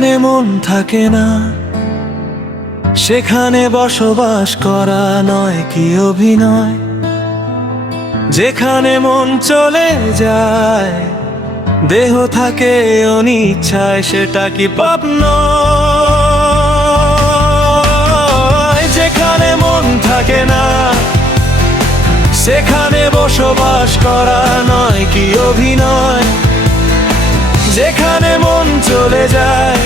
যেখানে মন থাকে না সেখানে বসবাস করা নয় কি অভিনয়। যেখানে মন চলে যায় দেহ থাকে অনিচ্ছায়, সেটা কি পাপ নয়। যেখানে মন থাকে না সেখানে বসবাস করা নয় কি অভিনয়। যেখানে মন চলে যায়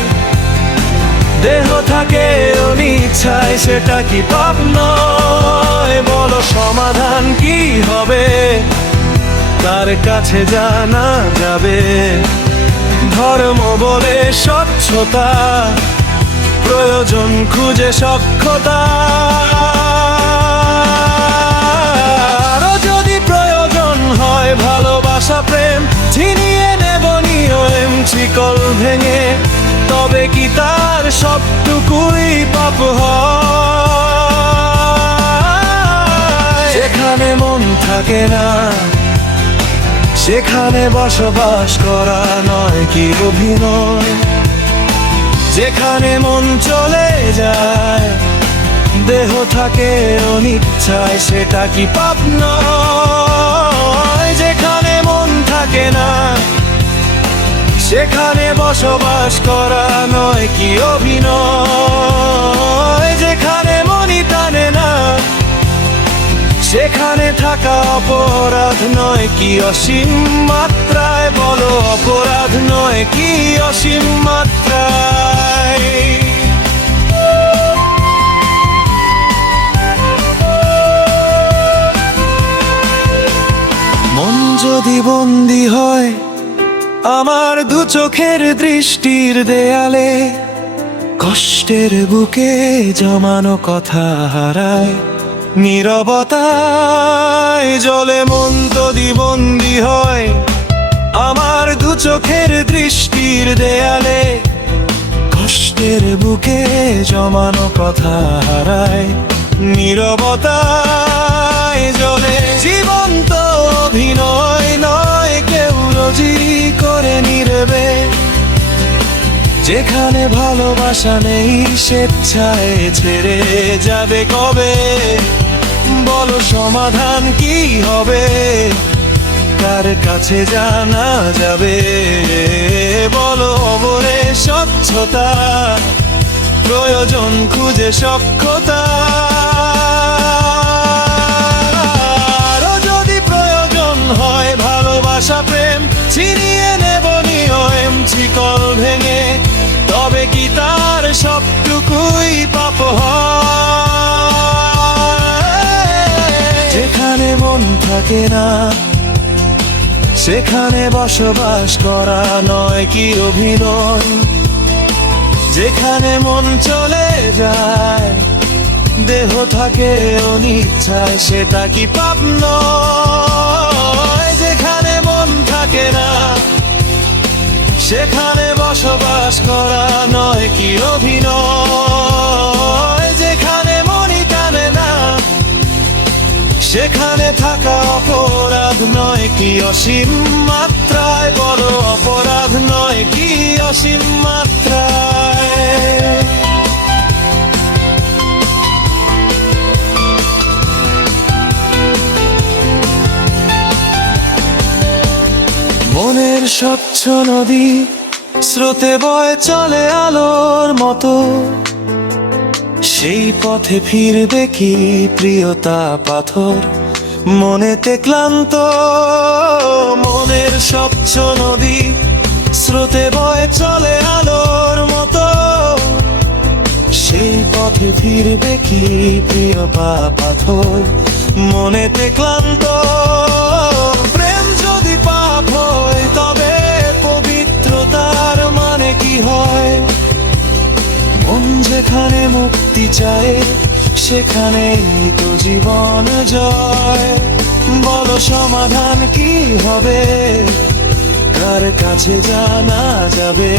দেহ থাকে অনিচ্ছায়, সেটা কি পাপ নয়। বলো সমাধান কি হবে, তার কাছে জানা যাবে। ধর্ম বলে স্বচ্ছতা, প্রয়োজন খুঁজে সক্ষতা। আরো যদি প্রয়োজন হয় ভালোবাসা প্রেম ছিনিয়ে নেব নিয়ম শিকল ভেঙে, তবে কি তার সবটুকুই পাপ হয়। যেখানে মন থাকে না সেখানে বসবাস করা নয় কি অভিনয়। যেখানে মন চলে যায় দেহ থাকে অনিচ্ছায়, সেটা কি পাপ নয়। যেখানে মন থাকে না সেখানে বসবাস করা নয় কি অভিনয়। যেখানে মনই টানে না সেখানে থাকা অপরাধ নয় কি অসীম মাত্রায়। বলো অপরাধ নয় কি অসীম মাত্রায়। মন যদি বন্দী হয় আমার দু চোখের দৃষ্টির দেয়ালে, কষ্টের বুকে জমানো কথা হারায় নীরবতায় জলে। মন যদি বন্দী হয় আমার দু চোখের দৃষ্টির দেয়ালে, কষ্টের বুকে জমানো কথা হারায় নীরবতায় জলে। জীবন তো অভিনয় নয় কেউ রোজি করে নিরবে। যেখানে ভালোবাসা নেই স্বেচ্ছায় ছেড়ে যাবে কবে। বলো সমাধান কি হবে, কার কাছে জানা যাবে। বলো অবরে স্বচ্ছতা, প্রয়োজন খুঁজে সক্ষতা। আরো যদি প্রয়োজন হয় ভালোবাসা প্রেম ছিনিয়ে নেব নিয়ম শিকল ভেঙে, তবে কি তার সবটুকুই পাপ হয়। যেখানে মন থাকে না সেখানে বসবাস করা নয় কি অভিনয়। যেখানে মন চলে যায় দেহ থাকে অনিচ্ছায়, সেটা কি পাপ নয়। যেখানে মন থাকে না সেখানে বসবাস করা নয় কি অভিনয়। যেখানে মনই টানে না সেখানে থাকা অপরাধ নয় কি অসীম মাত্রায়। বড় অপরাধ নয় কি অসীম মাত্রায়। মনের স্বচ্ছ নদী স্রোতে বয়ে চলে আলোর মতো, সেই পথে ফিরবে কি প্রিয়তা পাথর মনেতে ক্লান্ত। মনের স্বচ্ছ নদী স্রোতে বয়ে চলে আলোর মতো, সেই পথে ফিরবে কি প্রিয় পাথর মনেতে ক্লান্ত। প্রেম যদি পাপ হয় তবে পবিত্রতার মানে কি হয়। মন যেখানে মুক্তি চায় সেখানেই তো জীবন জয়। বলো সমাধান কি হবে, কার কাছে জানা যাবে।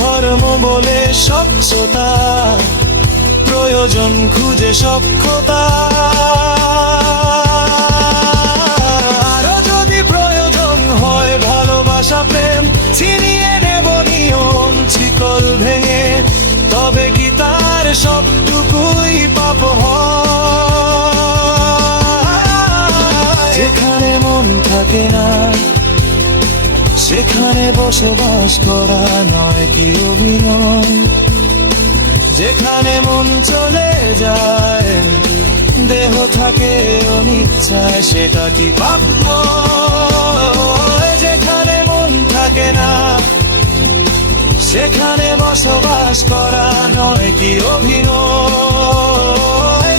ধর্ম বলে স্বচ্ছতা, প্রয়োজন খুঁজে সক্ষতা। আরো যদি প্রয়োজন হয় ভালোবাসা প্রেম ছিনিয়ে নেব নিয়ম। থাকে না, সেখানে বসবাস করা নয় কি অভিনয়? যেখানে মন চলে যায়, দেহ থাকে অনিচ্ছায়, সেটা কি পাপ নয়? যেখানে মন থাকে না, সেখানে বসবাস করা নয় কি অভিনয়?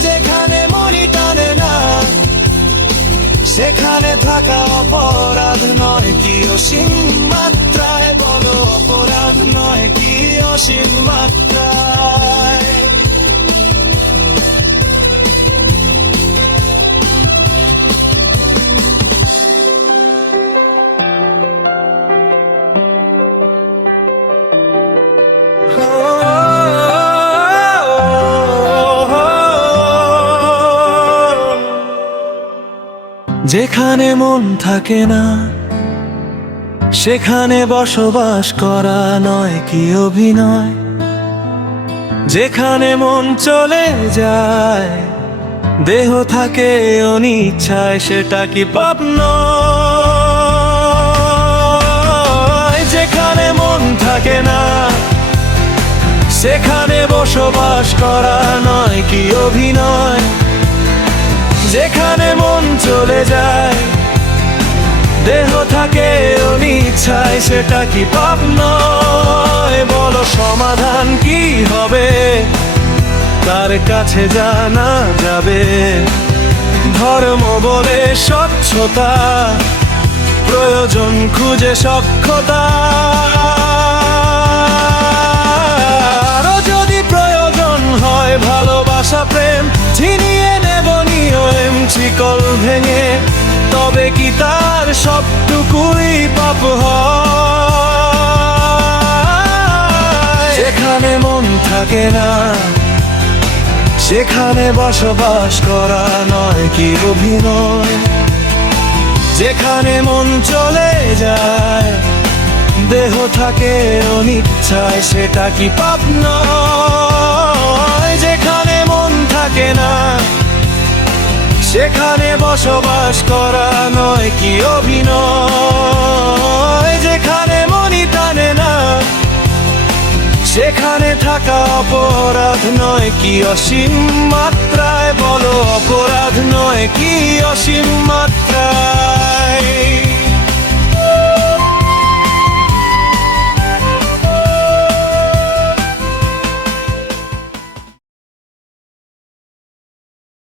যেখানে মনি টানে না, সেখানে থাকা অপরাধ নয় কি অসীম মাত্রায়? বলো অপরাধ নয় কি অসীম মাত্রায়? যেখানে মন থাকে না, সেখানে বসবাস করা নয় কি অভিনয়? যেখানে মন চলে যায়, দেহ থাকে অনিচ্ছায়, সেটা কি পাপ নয়? যেখানে মন থাকে না, সেখানে বসবাস করা নয় কি অভিনয়? যেখানে মন চলে যায়, দেহ থাকে অনিচ্ছায়, সেটা কি পাপ নয়? বলো সমাধান কি হবে? তার কাছে জানা যাবে। ধর্ম বলে স্বচ্ছতা, প্রয়োজন খুঁজে সক্ষতা। আরো যদি প্রয়োজন হয় ভালোবাসা প্রেম, ছিনিয়ে নেব নিয়ম শিকল ভেঙে, তবে কি তার সবটুকুই পাপ হয়? যেখানে মন থাকে না, সেখানে বসবাস করা নয় কি অভিনয়? যেখানে মন চলে যায়, দেহ থাকে অনিচ্ছায়, সেটা কি পাপ নয়? যেখানে মন থাকে না, সেখানে বসবাস করা নয় কি অভিনয়? যেখানে মনি টানে না, সেখানে থাকা অপরাধ নয় কি অসীম মাত্রায়? বলো অপরাধ নয় কি অসীম মাত্রায়?